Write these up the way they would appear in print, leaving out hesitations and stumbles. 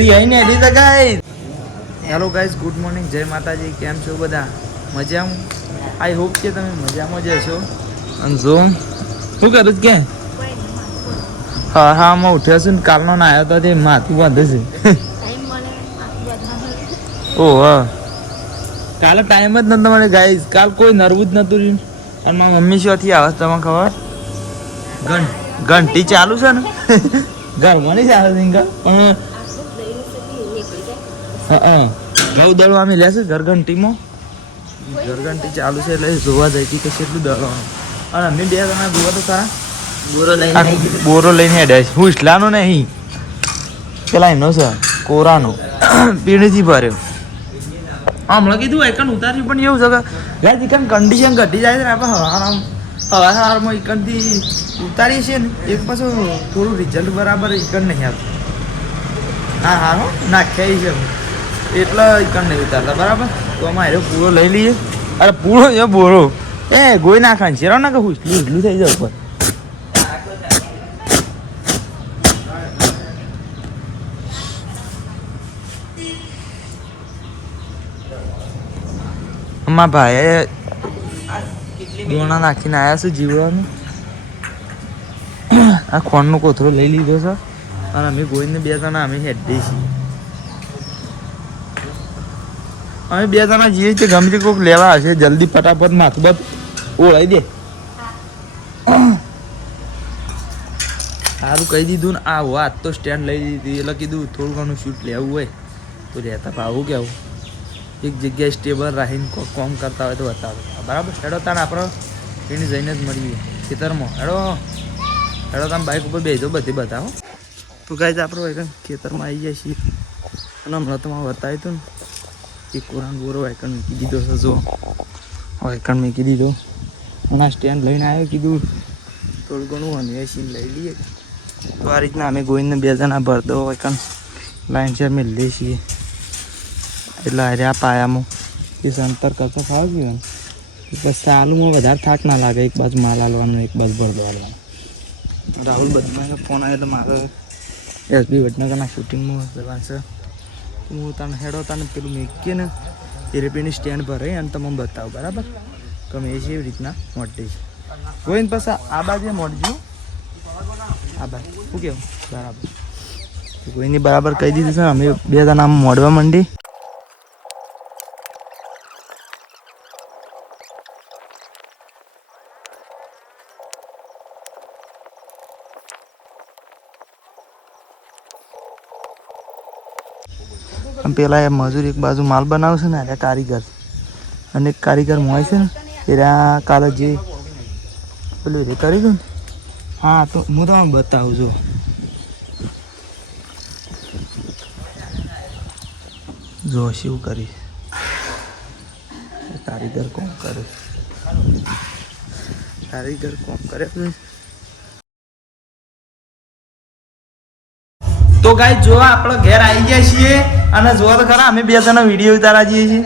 રિયાઈને એડી તો guys. Hello guys, good morning, જય માતાજી. કેમ છો બધા? મજામાં? આઈ હોપ કે તમે મજામાં જ હશો. અને જો શું કરું કે હા હું ઉઠ્યો છું ને કાલનો નાયો તો તે માથું બાંધે છે. ઓહ કાલે ટાઈમ જ નતો મને ગાઈસ. કાલ કોઈ નરવું જ નતું રહ્યું. અને મારા મમ્મી શોથી આવે તમને ખબર? ઘંટી ચાલુ છે ને ઘરમાં નહીં ચાલે છે પણ હા ઘઉં દળવા અમે લેશે ઘર ઘંટીમાં. ઘર ઘંટી ચાલુ છે એટલે જોવા જઈતી કે કેટલું દળવાનું. અને અમે બે જણા જોવા તો ખરા બોરો લઈને હેડ્યા છે. હું ઇસ્લાનો નહીં પેલા એનો છે કોરાનો પીણીથી ભર્યો. હમણાં કીધું એકન ઉતાર્યું પણ એવું છે કે ગાય એકન કન્ડિશન ઘટી જાય છે ને આપણે હવારમાં એકનથી ઉતારીએ છીએ ને એક પાછું થોડું રિઝલ્ટ બરાબર એકન નહીં આવતું. હા હા નાખ્યા છે એટલે એકન નહીં ઉતારતા બરાબર. તો અમારે પૂરો લઈ લઈએ. અરે પૂરો છે બોરો એ ગોઈ નાખવાનું છે ના કે હું એટલું થઈ જાય ઉપર. અમારા ભાઈએ દોણા નાખીને આવ્યા છે જીવવાનું. આ ખોણનો કોથળો લઈ લીધો છે અને અમે ગોઈને બે જણા અમે હેડીએ છીએ. અમે બે જણા જઈએ છીએ ગમે તે કોઈક લેવા હશે જલ્દી ફટાફટ માથું બસ ઓળાઈ દે. સારું કહી દીધું ને આ વાત તો સ્ટેન્ડ લઈ દીધી એટલે કીધું થોડું ઘણું શૂટ લેવું હોય તો લેતા ભાવું કેવું એક જગ્યાએ સ્ટેબલ રાખીને કોમ કરતા હોય તો બતાવો બરાબર. હેડો તાને આપણે એને જઈને જ મળીએ ખેતરમાં. હેડો તમે બાઇક ઉપર બેસી દો બધી બતાવો. તો ગાય આપણે એક ખેતરમાં આવી જાય છીએ અને હમણાં તમારે બતાવ્યું હતું ને એક કોરાન બોરો વાયકણ મૂકી દીધો છે. જો વાયકણ મૂકી દીધો અને આ સ્ટેન્ડ લઈને આવ્યો કીધું થોડું ઘણું અને સીન લઈ લઈએ. તો આ રીતના અમે ગોઈને બે જણા ભરતો વાયકણ લાઈન શેર મેળવીએ છીએ. એટલે અરે આ પાયામાં એ સંતર કરતો ખાવ ગયો ને એટલે સાલુમાં વધારે થાક ના લાગે. એક બાજુ માલ હાલવાનો એક બાજુ ભરતો હાલવાનો. રાહુલ બધમાં ફોન આવ્યો તો મારે એસબી વડનગરના શૂટિંગમાં જવાનું છે. તો હું તને હેડો તને પેલું મેકીએ ને એ રેપીની સ્ટેન્ડ ભરે અને તમને બતાવું બરાબર ગમે એ છે એવી રીતના મોટી છે. કોઈને પછી આ બાજુ મોડજો આ બાજુ શું કેવું બરાબર કોઈની બરાબર કહી દીધું છે. અમે બે જણા આમ મોડવા માંડી. પેલા એ મજૂર એક બાજુ માલ બનાવશે ને અરે કારીગર અને એક કારીગર હોય છે ને એરા કાલે જે પેલું એ કરી દઉં ને. હા તો હું તમને બતાવું છું. જો શું કરી કારીગર કોમ કરે કારીગર કોમ કરે. તો ગાય જોવા આપણે ઘેર આવી ગયા છીએ અને જોવા તો ખરા અમે બે જણા વિડીયો ઉતારા જઈએ છીએ.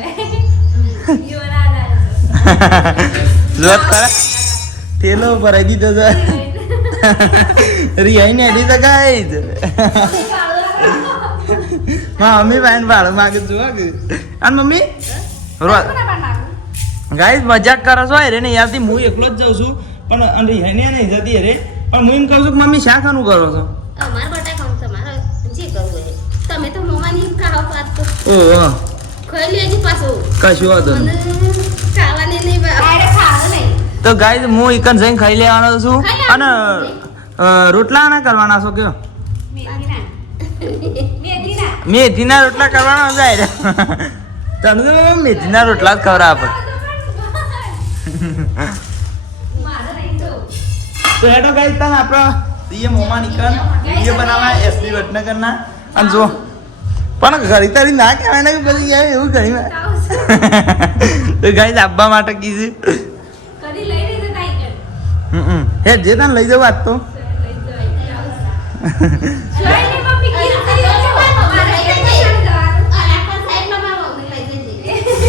જોવા ખરા ઠેલો ભરાઈ દીધો છે રિયાઈને એડી તો ગાય મમ્મી ભાઈ ભાડું માગે જોવા કે અને મમ્મી ગાય મજાક કરો છો રે ને યારથી હું એકલો જ જાઉં છું પણ રિયાઈને નહીં જતી રે પણ હું એમ કહું છું કે મમ્મી શા ખાનું કરો છો? તમે તો મોમાની ખાવ પાત તો ઓહો ખાઈ લેજી પાછો કશું વાંધો નહીં ખાવાની નહીં અરે ખાવ નહીં તો ગાઈસ હું એકન જઈને ખાઈ લેવાનો છું અને રોટલા ના કરવાના છો કયો મેથીના રોટલા કરવાના જાય તને તો મેથીના રોટલા જ ખવડા આપે. તો હેડો ગાઈસ તને આપણે એ મોમા નિકન એ બનાવવા એસપી વડનગરના અને જો પણ ઘરી તારી ના કહેવાય ને પછી યાર એવું ઘણી વાર તો ગાઈસ આપવા માટે કીધું હે જે તને લઈ જવું આજ તો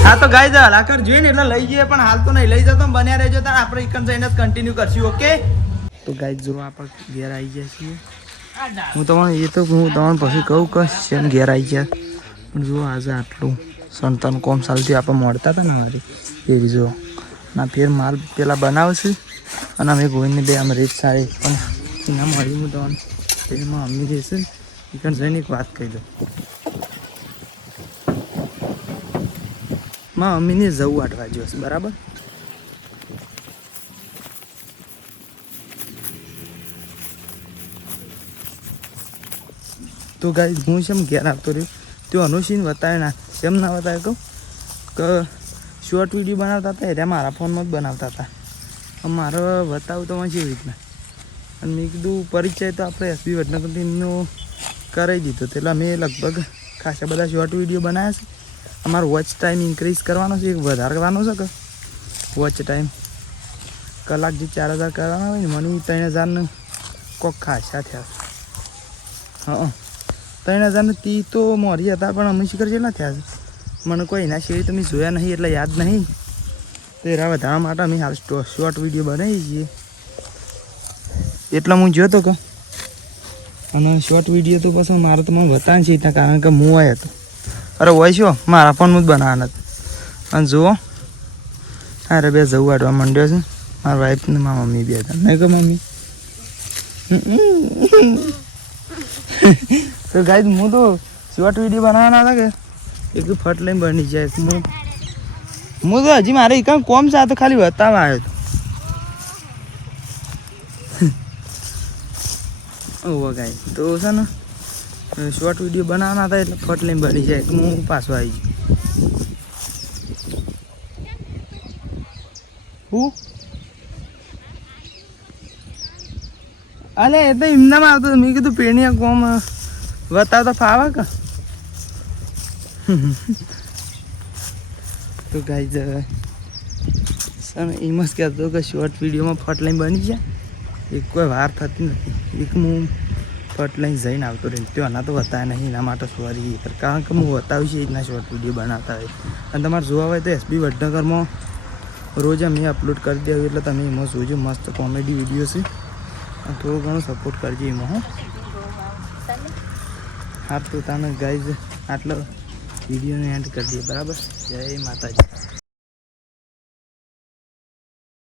હા તો ગાઈસ હલાકર જોઈએ ને એટલે લઈ જઈએ પણ હાલ તો નહીં લઈ જતો બન્યા રહેજો તાર આપણે એકન જઈને જ કન્ટિન્યુ કરશું. ઓકે તો ગાઈસ જો આપણે ઘેર આવી જાય છીએ હું તમને પછી કહું કે શેમ ઘેર આવી ગયા પણ જો આજે આટલું સંતાન કોમ સાલથી આપણે મળતા હતા ને મારી એ જો ના ફેર માલ પેલા બનાવશે અને અમે ગોઈને બે આમ રેત સારી પણ એના મળી હું તમને એમાં અમ્મી રહેશે ને એ પણ જઈને એક વાત કહી દઉં માં અમ્મીને જવું વાટવા જોશે બરાબર તો ગાઈ હું શેમ ઘેર આવતો રહ્યો તો અનુસીન બતાવે ના કેમ ના બતાવે કહું કે શોર્ટ વિડીયો બનાવતા હતા એટલે મારા ફોનમાં જ બનાવતા હતા મારે બતાવું તો કેવી રીતના અને મેં કીધું પરિચય તો આપણે એસબી વડનગર ટીમનો કરાવી દીધો એટલે અમે લગભગ ખાસા બધા શોર્ટ વિડીયો બનાવ્યા છે અમારો વોચ ટાઈમ ઇન્ક્રીઝ કરવાનો છે વધારવાનો છે કે વોચ ટાઈમ કલાક જે 4000 કરવાના હોય ને મને 3000 ને કોક ખાસા થયા હા 3000 ને 30 તો મોરી હતા પણ અમે શિખર કેટલા થયા છે મને કોઈ એના સિવાય તમે જોયા નહીં એટલે યાદ નહીં તો એના વધારવા માટે અમે હાલ શોર્ટ વિડીયો બનાવીએ છીએ એટલે હું જોયો હતો કે અને શોર્ટ વિડીયો તો પછી મારે તો મને બતાવે છે એટલા કારણ કે હું આવ્યો હતો અરે હોય છો મારા ફોનમાં જ બનાવવાના હતા અને જુઓ અરે બે જવું વાટવા માંડ્યો છે મારા વાઈફ ને મારા મમ્મી બે હતા નહીં કે મમ્મી તો ગાઈ હું તો શોર્ટ વિડીયો બનાવવાના હતા કે એક ફટ લઈને બની જાય હું તો હજી મારે એક કોમ સાથે ખાલી બતાવવા આવ્યો હતો ઓહો ગાઈ તો છે ને શોર્ટ વિડીયો બનાવવાના હતા એટલે ફટ લઈને બની જાય હું પાછો આવી ગયો અલે એ તો એમનામાં આવતો મેં કીધું પેણીયા કોમ બતાવતા ફાવા કે તો ગાઈ સર એમ જ કહેતો કે શોર્ટ વિડીયોમાં ફટ લઈને બની જાય એક કોઈ વાર થતી નથી એક હું ફટ લઈને જઈને આવતો રહી ત્યાંના તો બતાવે નહીં એના માટે સોરી કારણ કે હું બતાવીશ એના શોર્ટ વિડીયો બનાવતા હોય અને તમારે જોવા હોય તો એસબી વડનગરમાં રોજ અમે અપલોડ કરી દઈએ એટલે તમે એમાં જોજો મસ્ત કોમેડી વિડીયો છે થોડું ઘણું સપોર્ટ કરજો એમાં હો હા તો તને ગાઈઝ આટલો વિડીયોને એન્ડ કરી દઈએ બરાબર જય માતાજી